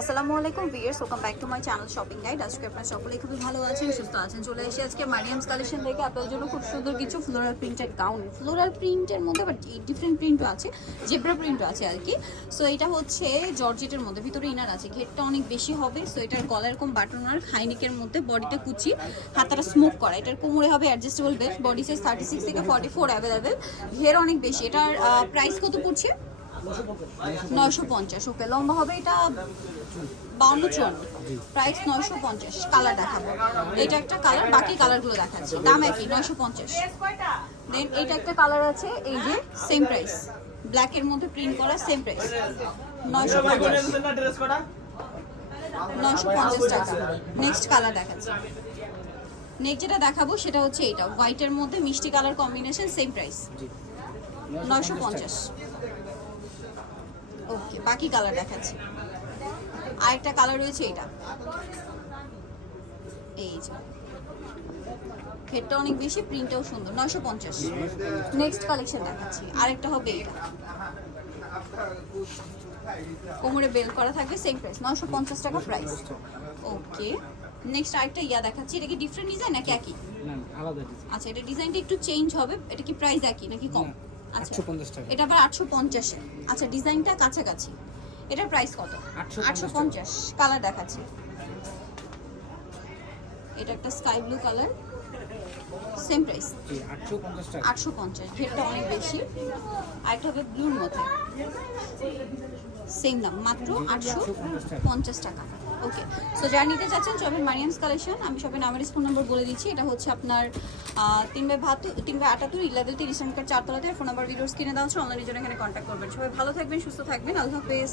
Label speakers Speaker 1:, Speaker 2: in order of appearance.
Speaker 1: আসসালামু আলাইকুম viewers welcome back to my channel shopping guide আজকে আপনারা সকলেই খুবই ভালো আছেন, সুস্থ আছেন, চলে এসে আজকে মারিয়ামস কালেকশন থেকে আপনাদের জন্য খুব সুন্দর কিছু ফ্লোরাল প্রিন্টেড গাউন ফ্লোরাল প্রিন্টের মধ্যে বাট ডিফারেন্ট প্রিন্টও আছে জেব্রা প্রিন্টও আছে আর কি। সো এটা হচ্ছে জর্জেটের মধ্যে, ভিতরে ইনার আছে, ঘেরটা অনেক বেশি হবে। সো এটার গলা এরকম বাটন আর হাইনিকের মধ্যে বডিটা কুচি, হাতাটা স্মোক করা। এটার কোমরে হবে adjustable belt body size thirty six থেকে ফর্টি ফোর অ্যাভেলেবেল ঘের অনেক বেশি। এটার প্রাইস কত পড়ছে? নয়শো পঞ্চাশ, ওকে। লম্বা হবে এটা বাউন্ন চুয়ান্ন। প্রাইস নয়শো পঞ্চাশ কালার দেখাবো। এটা একটা কালার বাকি কালারগুলো দেখাচ্ছি। দাম একই, নয়শো পঞ্চাশ। দেন এটা একটা কালার আছে, এই যে সেম প্রাইস ব্ল্যাকের মধ্যে প্রিন্ট করা সেম প্রাইস নয়শো পঞ্চাশ। নয়শো পঞ্চাশ টাকা। নেক্সট কালার দেখাচ্ছি। নেক্সট যেটা দেখাবো, সেটা হচ্ছে এটা। হোয়াইটের মধ্যে মিষ্টি কালার কম্বিনেশন সেম প্রাইস নয়শো পঞ্চাশ। ওকে বাকি কালার দেখাচ্ছি। আরেকটা কালার রয়েছে এটা। এই যে। হেডটা অনেক বেশি প্রিন্টটাও সুন্দর। নয়শো পঞ্চাশ। নেক্সট কালেকশন দেখাচ্ছি। আরেকটা হবে এটা। কোমরে বেল করা থাকবে সেম প্রাইস নয়শো পঞ্চাশ টাকা প্রাইস ওকে নেক্সট আরেকটা ইয়া দেখাচ্ছি। এটা কি ডিফারেন্ট ডিজাইন নাকি একই? আচ্ছা এটা ডিজাইনটা একটু চেঞ্জ হবে। এটা কি প্রাইস একই নাকি কম? আচ্ছা
Speaker 2: 850 টাকা।
Speaker 1: এটা আবার আটশো পঞ্চাশে। আচ্ছা ডিজাইনটা কাছাকাছি। এটার প্রাইস কত? আটশো পঞ্চাশ কালার দেখাচ্ছি। এটা একটা sky blue colour same price
Speaker 2: জি 850 টাকা।
Speaker 1: আটশো পঞ্চাশ ঘেরটা অনেক বেশি। আরেকটা হবে ব্লুর মধ্যে সেম দাম মাত্র আটশো পঞ্চাশ টাকা। ওকে সো যারা নিতে চাচ্ছেন সবের মারিয়ামস কালেকশন আমি সবের নামের ফোন নম্বর বলে দিচ্ছি। এটা হচ্ছে আপনার আহ, তিন বাই বাহাত্তর তিন বাই আটাত্তর ইলেভেল তিরিশ নম্বর চারতলাতে ফোন নাম্বার ভিডিওস কিনে দেওয়া হচ্ছে অনলাইনের জন্য এখানে কন্ট্যাক্ট করবেন। সবাই ভালো থাকবেন সুস্থ থাকবেন। আল্লাহ হাফেজ।